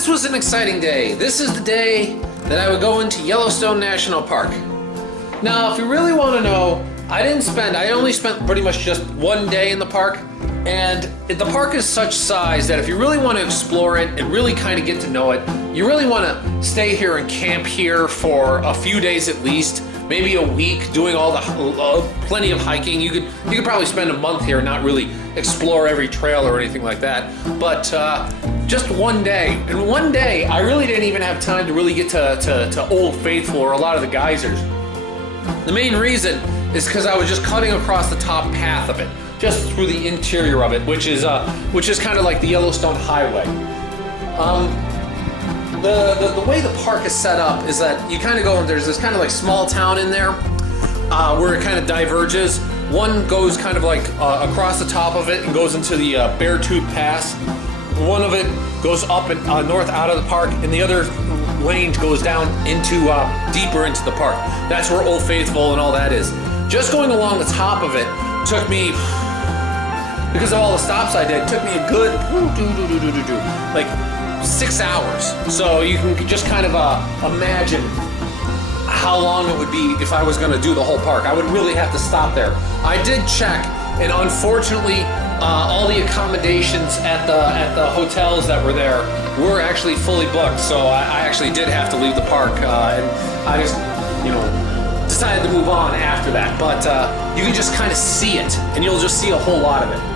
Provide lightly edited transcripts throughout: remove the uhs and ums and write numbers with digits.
This was an exciting day. This is the day that I would go into Yellowstone National Park. Now, if you really want to know, I only spent pretty much just one day in the park, and the park is such size that if you really want to explore it and really kind of get to know it, you really want to stay here and camp here for a few days at least, maybe a week, doing plenty of hiking. You could probably spend a month here and not really explore every trail or anything like that. But just one day, and one day I really didn't even have time to really get to Old Faithful or a lot of the geysers. The main reason is because I was just cutting across the top path of it, just through the interior of it, which is kind of like the Yellowstone Highway. The way the park is set up is that you kind of go and there's this kind of like small town in there where it kind of diverges. One goes kind of like across the top of it and goes into the Beartooth Pass. One of it goes up and north out of the park, and the other lane goes down into deeper into the park. That's where Old Faithful and all that is. Just going along the top of it took me, because of all the stops I did, took me a good like 6 hours. So you can just kind of imagine how long it would be if I was going to do the whole park. I would really have to stop there. I did check, and unfortunately, all the accommodations at the hotels that were there were actually fully booked. So I actually did have to leave the park, and I just, decided to move on after that. But you can just kind of see it, and you'll just see a whole lot of it.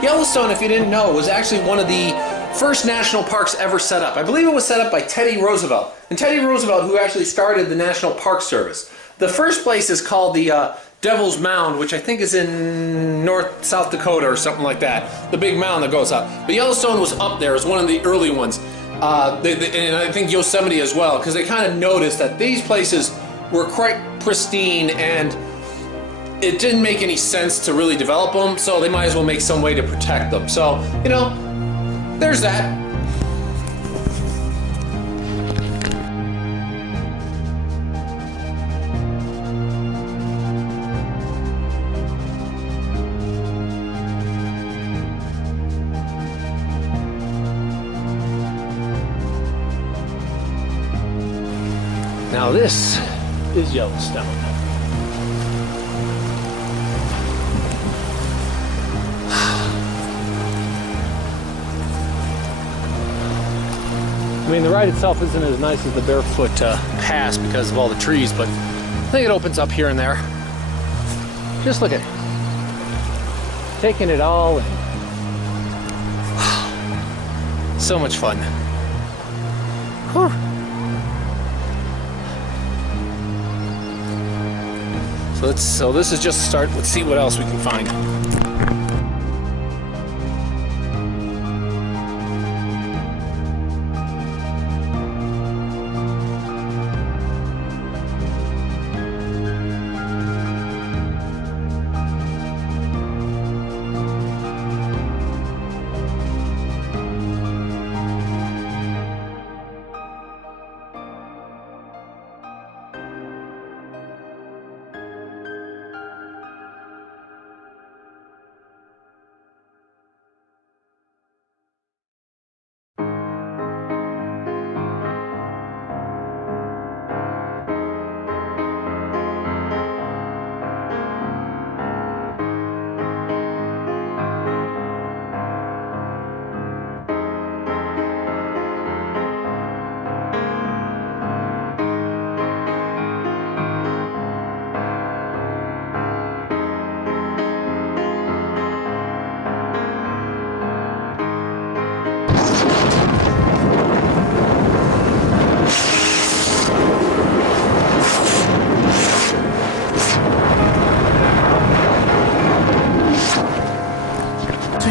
Yellowstone, if you didn't know, was actually one of the first national parks ever set up. I believe it was set up by Teddy Roosevelt. And Teddy Roosevelt, who actually started the National Park Service. The first place is called the Devil's Mound, which I think is in South Dakota or something like that. The big mound that goes up. But Yellowstone was up there as one of the early ones. And I think Yosemite as well, because they kind of noticed that these places were quite pristine and it didn't make any sense to really develop them, so they might as well make some way to protect them. So, there's that. Now this is Yellowstone. I mean, the ride itself isn't as nice as the Barefoot Pass because of all the trees, but I think it opens up here and there. Just look at it. Taking it all in. So much fun. Whew. So this is just a start. Let's see what else we can find.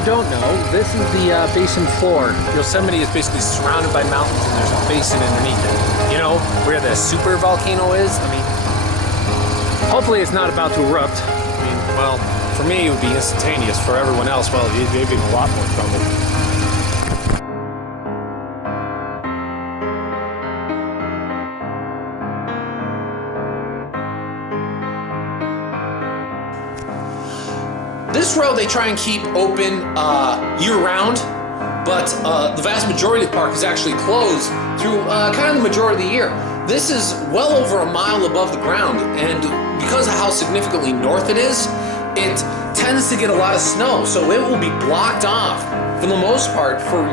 don't know, this is the basin floor. Yosemite is basically surrounded by mountains and there's a basin underneath it. You know, where the super volcano is? I mean, hopefully it's not about to erupt. I mean, well, for me it would be instantaneous. For everyone else, well, they'd be in a lot more trouble. This road they try and keep open year-round, but the vast majority of the park is actually closed through kind of the majority of the year. This is well over a mile above the ground, and because of how significantly north it is, it tends to get a lot of snow, so it will be blocked off for the most part for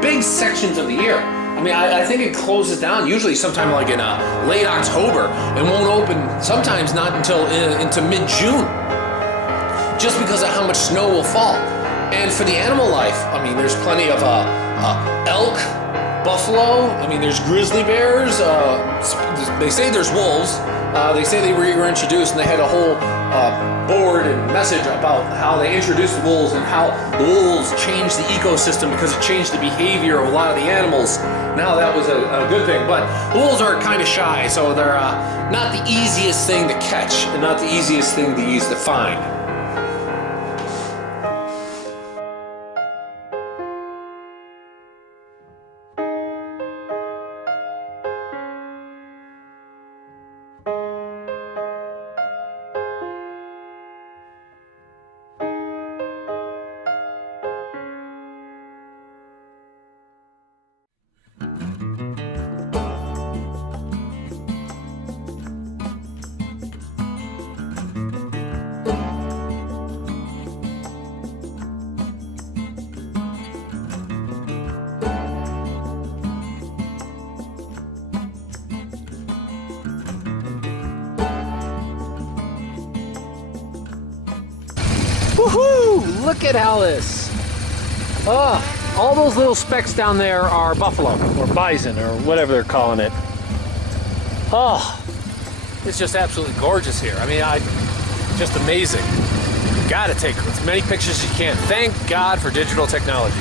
big sections of the year. I mean, I think it closes down usually sometime like in late October and won't open sometimes not until into mid-June, just because of how much snow will fall. And for the animal life, I mean, there's plenty of elk, buffalo, I mean, there's grizzly bears, they say there's wolves, they say they were introduced and they had a whole board and message about how they introduced the wolves and how the wolves changed the ecosystem because it changed the behavior of a lot of the animals. Now that was a good thing, but the wolves are kind of shy, so they're not the easiest thing to catch and not the easiest thing to find. Woohoo! Look at Alice! Oh, all those little specks down there are buffalo, or bison, or whatever they're calling it. Oh, it's just absolutely gorgeous here. I mean, just amazing. You gotta take as many pictures as you can. Thank God for digital technology.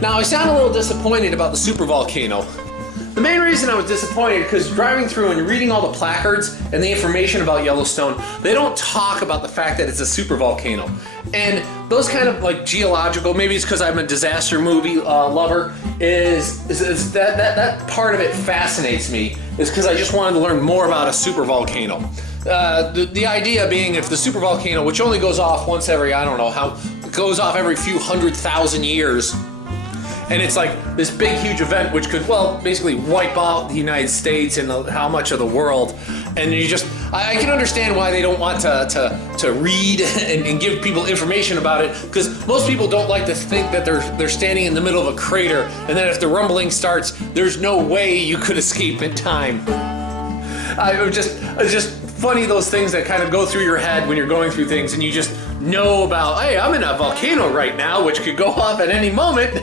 Now, I sound a little disappointed about the supervolcano. The main reason I was disappointed because driving through and reading all the placards and the information about Yellowstone, they don't talk about the fact that it's a supervolcano. And those kind of like geological, maybe it's because I'm a disaster movie lover, is that part of it fascinates me, is because I just wanted to learn more about a supervolcano. The idea being if the supervolcano, which only goes off once every, I don't know how, it goes off every few 100,000 years, and it's like this big, huge event which could, well, basically wipe out the United States and how much of the world. And you just, I can understand why they don't want to read and give people information about it, because most people don't like to think that they're standing in the middle of a crater, and then if the rumbling starts, there's no way you could escape in time. It's just funny, those things that kind of go through your head when you're going through things and you just know about, hey, I'm in a volcano right now, which could go off at any moment.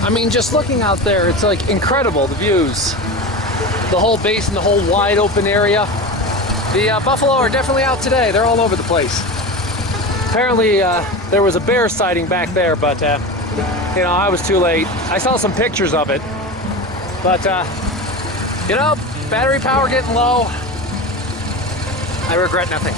I mean, just looking out there, it's like incredible, the views. The whole basin, the whole wide open area. The buffalo are definitely out today. They're all over the place. Apparently, there was a bear sighting back there, but you know, I was too late. I saw some pictures of it, but you know, battery power getting low. I regret nothing.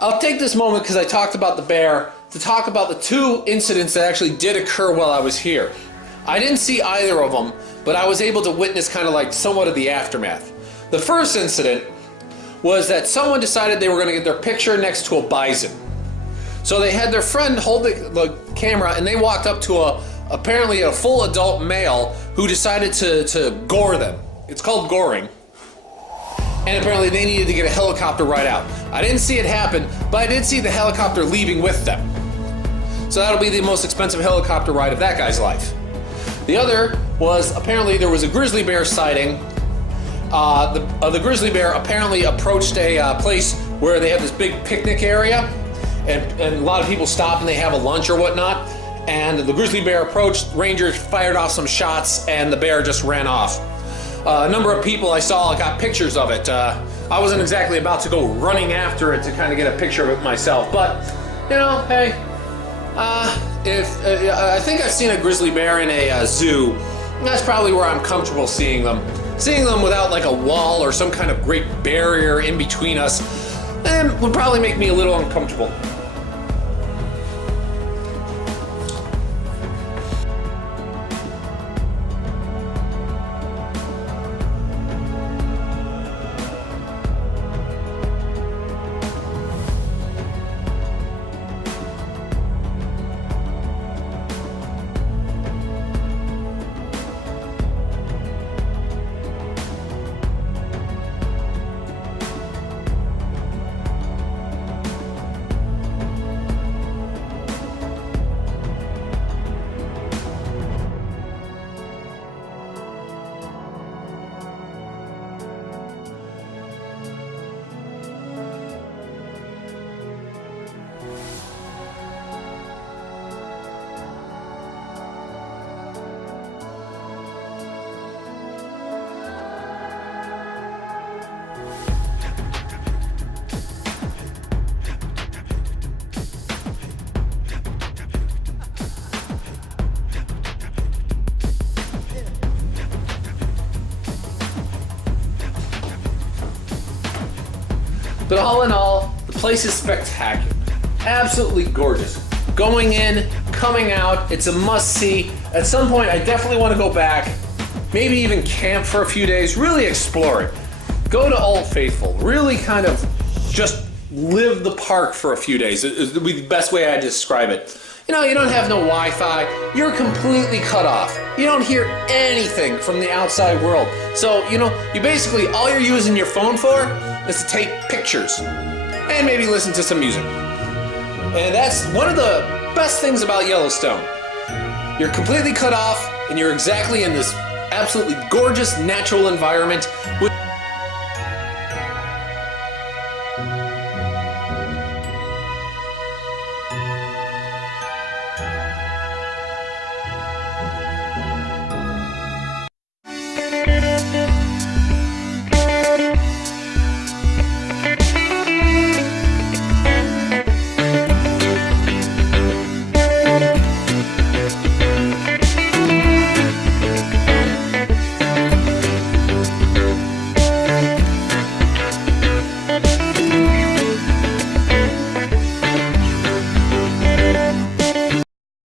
I'll take this moment, because I talked about the bear, to talk about the two incidents that actually did occur while I was here. I didn't see either of them, but I was able to witness kind of like somewhat of the aftermath. The first incident was that someone decided they were going to get their picture next to a bison. So they had their friend hold the camera, and they walked up to apparently a full adult male who decided to gore them. It's called goring. And apparently they needed to get a helicopter ride out. I didn't see it happen, but I did see the helicopter leaving with them. So that'll be the most expensive helicopter ride of that guy's life. The other was, apparently there was a grizzly bear sighting. The grizzly bear apparently approached a place where they have this big picnic area, and a lot of people stop and they have a lunch or whatnot. And the grizzly bear approached, rangers fired off some shots, and the bear just ran off. A number of people I saw got pictures of it. I wasn't exactly about to go running after it to kind of get a picture of it myself, but you know, hey, I think I've seen a grizzly bear in a zoo. That's probably where I'm comfortable seeing them. Seeing them without like a wall or some kind of great barrier in between us would probably make me a little uncomfortable. But all in all, the place is spectacular. Absolutely gorgeous. Going in, coming out, it's a must-see. At some point, I definitely want to go back, maybe even camp for a few days, really explore it. Go to Old Faithful, really kind of just live the park for a few days. It would be the best way I describe it. You know, you don't have no Wi-Fi, you're completely cut off. You don't hear anything from the outside world. So, you know, you basically, all you're using your phone for is to take pictures and maybe listen to some music. And that's one of the best things about Yellowstone. You're completely cut off and you're exactly in this absolutely gorgeous natural environment with